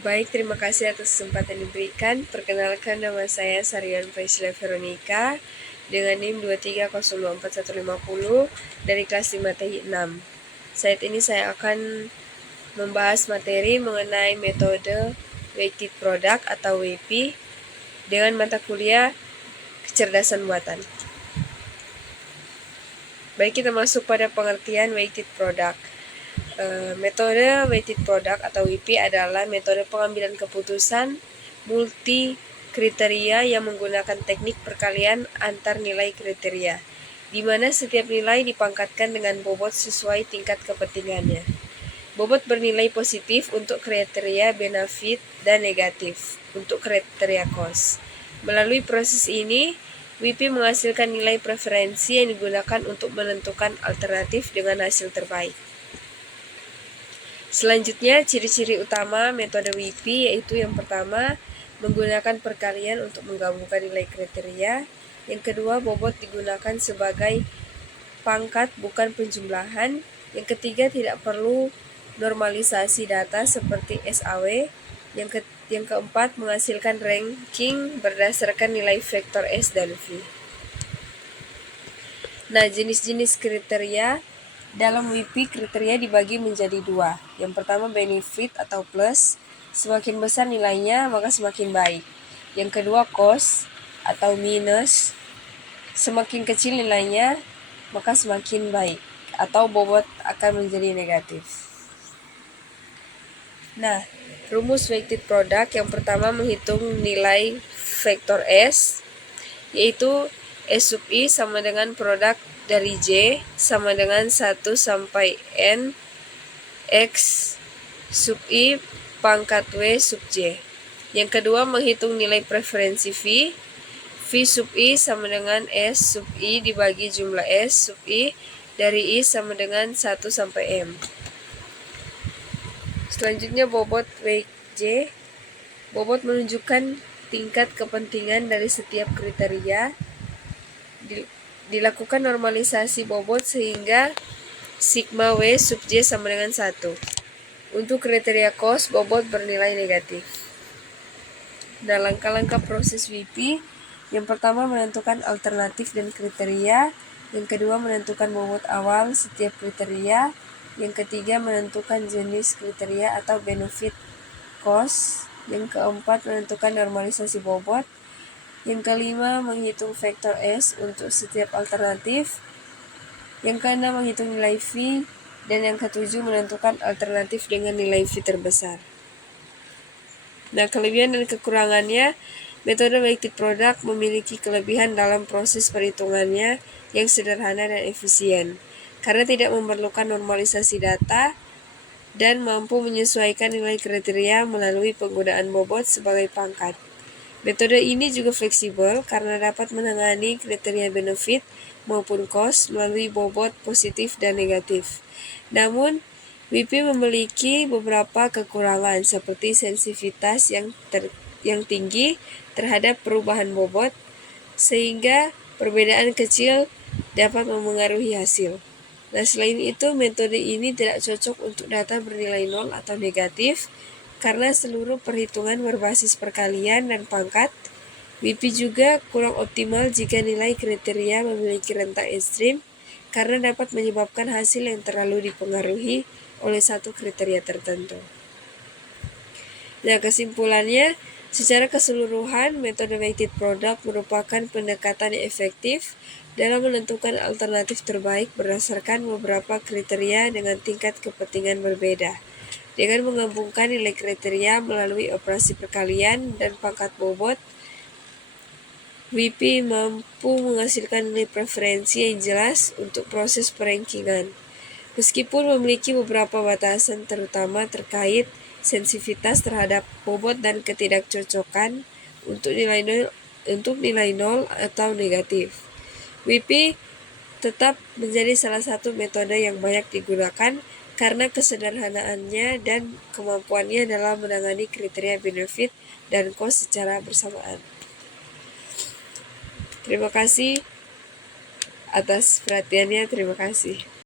Baik, terima kasih atas kesempatan diberikan. Perkenalkan, nama saya Sarian Priscilla Veronica dengan NIM 23024150 dari kelas 5 TI 6. Saat ini saya akan membahas materi mengenai metode Weighted Product atau WP dengan mata kuliah kecerdasan buatan. Baik, kita masuk pada pengertian Weighted Product. Metode Weighted Product atau WP adalah metode pengambilan keputusan multi kriteria yang menggunakan teknik perkalian antar nilai kriteria, di mana setiap nilai dipangkatkan dengan bobot sesuai tingkat kepentingannya. Bobot bernilai positif untuk kriteria benefit dan negatif untuk kriteria cost. Melalui proses ini, WP menghasilkan nilai preferensi yang digunakan untuk menentukan alternatif dengan hasil terbaik. Selanjutnya, ciri-ciri utama metode WP yaitu yang pertama, menggunakan perkalian untuk menggabungkan nilai kriteria. Yang kedua, bobot digunakan sebagai pangkat bukan penjumlahan. Yang ketiga, tidak perlu normalisasi data seperti SAW. Yang keempat, menghasilkan ranking berdasarkan nilai vektor S dan V. Nah, jenis-jenis kriteria dalam WP kriteria dibagi menjadi dua. Yang pertama benefit atau plus, semakin besar nilainya maka semakin baik. Yang kedua cost atau minus, semakin kecil nilainya maka semakin baik atau bobot akan menjadi negatif. Nah, rumus weighted product yang pertama menghitung nilai vektor S, yaitu S sub I sama dengan produk dari J sama dengan 1 sampai N X sub I pangkat W sub J. Yang kedua menghitung nilai preferensi V. V sub I sama dengan S sub I dibagi jumlah S sub I dari I sama dengan 1 sampai M. Selanjutnya bobot WJ. Bobot menunjukkan tingkat kepentingan dari setiap kriteria. Dilakukan normalisasi bobot sehingga sigma W sub J sama dengan 1. Untuk kriteria cost, bobot bernilai negatif. Nah, langkah-langkah proses WP. Yang pertama menentukan alternatif dan kriteria. Yang kedua menentukan bobot awal setiap kriteria. Yang ketiga menentukan jenis kriteria atau benefit cost. Yang keempat menentukan normalisasi bobot. Yang kelima menghitung vektor S untuk setiap alternatif. Yang keenam menghitung nilai V. Dan yang ketujuh menentukan alternatif dengan nilai V terbesar. Nah, kelebihan dan kekurangannya, metode weighted product memiliki kelebihan dalam proses perhitungannya yang sederhana dan efisien, karena tidak memerlukan normalisasi data dan mampu menyesuaikan nilai kriteria melalui penggunaan bobot sebagai pangkat. Metode ini juga fleksibel karena dapat menangani kriteria benefit maupun cost melalui bobot positif dan negatif. Namun, WP memiliki beberapa kekurangan seperti sensitivitas yang tinggi terhadap perubahan bobot, sehingga perbedaan kecil dapat memengaruhi hasil. Nah, selain itu, metode ini tidak cocok untuk data bernilai 0 atau negatif, karena seluruh perhitungan berbasis perkalian dan pangkat. WP juga kurang optimal jika nilai kriteria memiliki rentang ekstrim, karena dapat menyebabkan hasil yang terlalu dipengaruhi oleh satu kriteria tertentu. Nah, kesimpulannya, secara keseluruhan, metode weighted product merupakan pendekatan yang efektif dalam menentukan alternatif terbaik berdasarkan beberapa kriteria dengan tingkat kepentingan berbeda. Dengan menggabungkan nilai kriteria melalui operasi perkalian dan pangkat bobot, WP mampu menghasilkan nilai preferensi yang jelas untuk proses perankingan. Meskipun memiliki beberapa batasan terutama terkait sensitivitas terhadap bobot dan ketidakcocokan untuk nilai 0 atau negatif. WP tetap menjadi salah satu metode yang banyak digunakan karena kesederhanaannya dan kemampuannya dalam menangani kriteria benefit dan cost secara bersamaan. Terima kasih atas perhatiannya. Terima kasih.